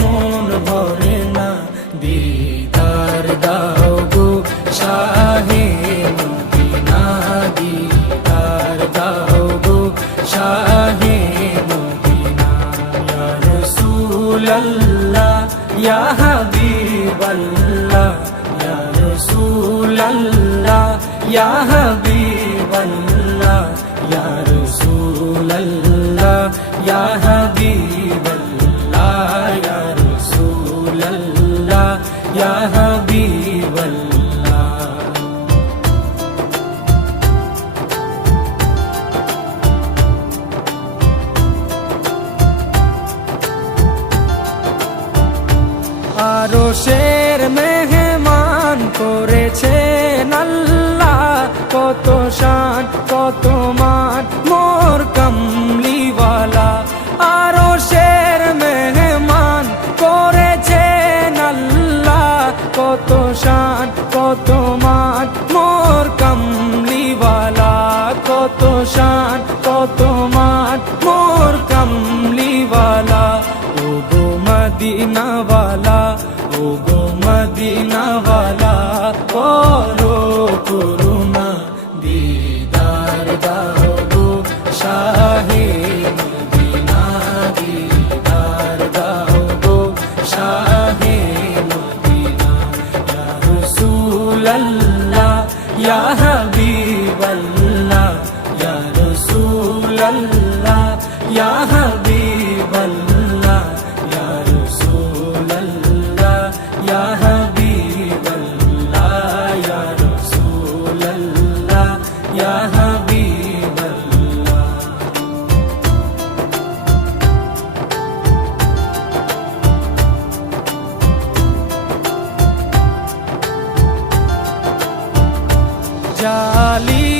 মন ভরে না। দিদার দাও গো শাহে মদিনা, দিদার দাও গো শাহে মদিনা। ইয়া ইয়া হাবিবাল্লাহ, ইয়া রাসূলাল্লাহ, ইয়া হাবিবাল্লাহ ইয়া হাবিবাল্লাহ রাসূলাল্লাহ ইয়া হাবিবাল্লাহ আরও শের মেহমান করেছেন আল্লাহ কত শান কত মান। কত শান, কত মান, মোর কামলিওয়ালা কত শান, কত মান, মোর কামলিওয়ালা। ও গো মদিনাওয়ালা ও গো মদিনাওয়ালা করো করো আল্লাহ ইয়া হাবিব আল্লাহ ইয়া রসুল আল্লাহ ইয়া হাবিব আল্লাহ ইয়া রসুল ইয়া হাবিব ইয়া রসুল ইয়া 家里。